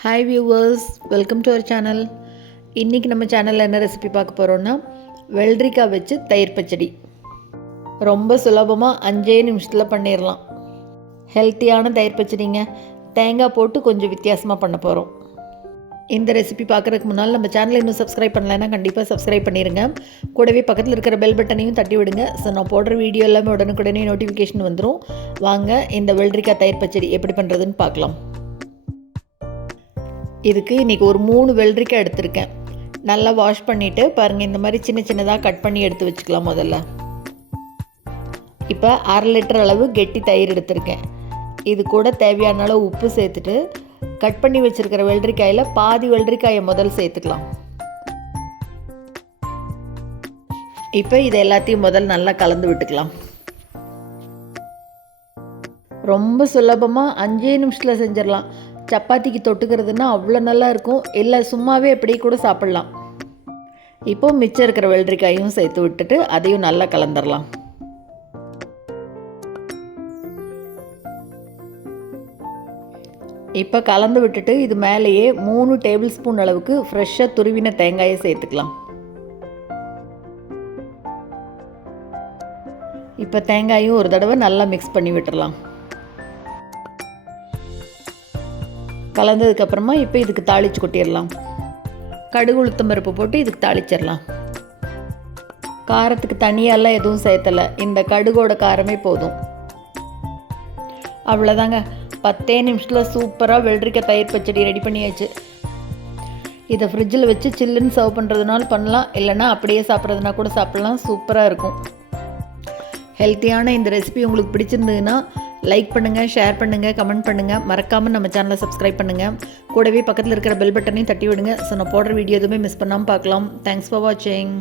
Hi viewers, welcome to our channel. இன்றைக்கி நம்ம சேனலில் என்ன ரெசிபி பார்க்க போகிறோன்னா வெள்ளரிக்காய் வச்சு தயிர் பச்சடி. ரொம்ப சுலபமாக 5 நிமிஷத்தில் பண்ணிடலாம். ஹெல்த்தியான தயிர் பச்சடிங்க. தேங்காய் போட்டு கொஞ்சம் வித்தியாசமாக பண்ண போகிறோம். இந்த ரெசிபி பார்க்குறதுக்கு முன்னால் நம்ம சேனலை இன்னும் சப்ஸ்கிரைப் பண்ணலைன்னா கண்டிப்பாக சப்ஸ்கிரைப் பண்ணிடுங்க. கூடவே பக்கத்தில் இருக்கிற பெல் பட்டனையும் தட்டி விடுங்க. ஸோ நான் போடுற வீடியோ எல்லாமே உடனுக்குடனே நோட்டிஃபிகேஷன் வந்துடும். வாங்க இந்த வெள்ளரிக்காய் தயிர் பச்சடி எப்படி பண்ணுறதுன்னு பார்க்கலாம். இதுக்கு இன்றைக்கி ஒரு 3 வெள்ளரிக்காய் எடுத்திருக்கேன். நல்லா வாஷ் பண்ணிவிட்டு பாருங்கள், இந்த மாதிரி சின்ன சின்னதாக கட் பண்ணி எடுத்து வச்சுக்கலாம். முதல்ல இப்போ 1/2 லிட்டர் அளவு கெட்டி தயிர் எடுத்திருக்கேன். இது கூட தேவையான அளவு உப்பு சேர்த்துட்டு கட் பண்ணி வச்சுருக்கிற வெள்ளரிக்காயில் பாதி வெள்ளரிக்காயை முதல் சேர்த்துக்கலாம். இப்போ இதை எல்லாத்தையும் முதல் நல்லா கலந்து விட்டுக்கலாம். ரொம்ப சுலபமாக 5 நிமிஷத்தில் செஞ்சிடலாம். சப்பாத்திக்கு தொட்டுக்கிறதுனா அவ்வளோ நல்லா இருக்கும். இல்லை சும்மாவே எப்படி கூட சாப்பிட்லாம். இப்போது மிச்சம் இருக்கிற வெள்ளரிக்காயும் சேர்த்து விட்டுட்டு அதையும் நல்லா கலந்துடலாம். இப்போ கலந்து விட்டுட்டு இது மேலேயே 3 டேபிள் ஸ்பூன் அளவுக்கு ஃப்ரெஷ்ஷாக துருவின தேங்காயை சேர்த்துக்கலாம். இப்போ தேங்காயும் ஒரு தடவை நல்லா மிக்ஸ் பண்ணி விட்டுடலாம். கலந்ததுக்கப்புறமா இப்போ இதுக்கு தாளித்து கொட்டிடலாம். கடுகு உளுத்தம் பருப்பு போட்டு இதுக்கு தாளிச்சிடலாம். காரத்துக்கு தனியாலாம் எதுவும் சேர்த்தலை. இந்த கடுகோட காரமே போதும். அவ்வளோதாங்க. 10 நிமிஷத்தில் சூப்பராக வெள்ளரிக்காய் தயிர் பச்சடி ரெடி பண்ணியாச்சு. இதை ஃப்ரிட்ஜில் வச்சு சில்லுன்னு சர்வ் பண்ணுறதுனால பண்ணலாம், இல்லைனா அப்படியே சாப்பிட்றதுனா கூட சாப்பிட்லாம். சூப்பராக இருக்கும். ஹெல்த்தியான இந்த ரெசிபி உங்களுக்கு பிடிச்சிருந்ததுன்னா லைக் பண்ணுங்கள், ஷேர் பண்ணுங்கள், கமெண்ட் பண்ணுங்கள். மறக்காமல் நம்ம சேனலை சப்ஸ்கிரைப் பண்ணுங்கள். கூடவே பக்கத்தில் இருக்கிற பெல் பட்டனையும் தட்டி விடுங்க. ஸோ நான் போடுற வீடியோ எதுவுமே மிஸ் பண்ணாமல் பார்க்கலாம். தேங்க்ஸ் ஃபார் வாட்சிங்.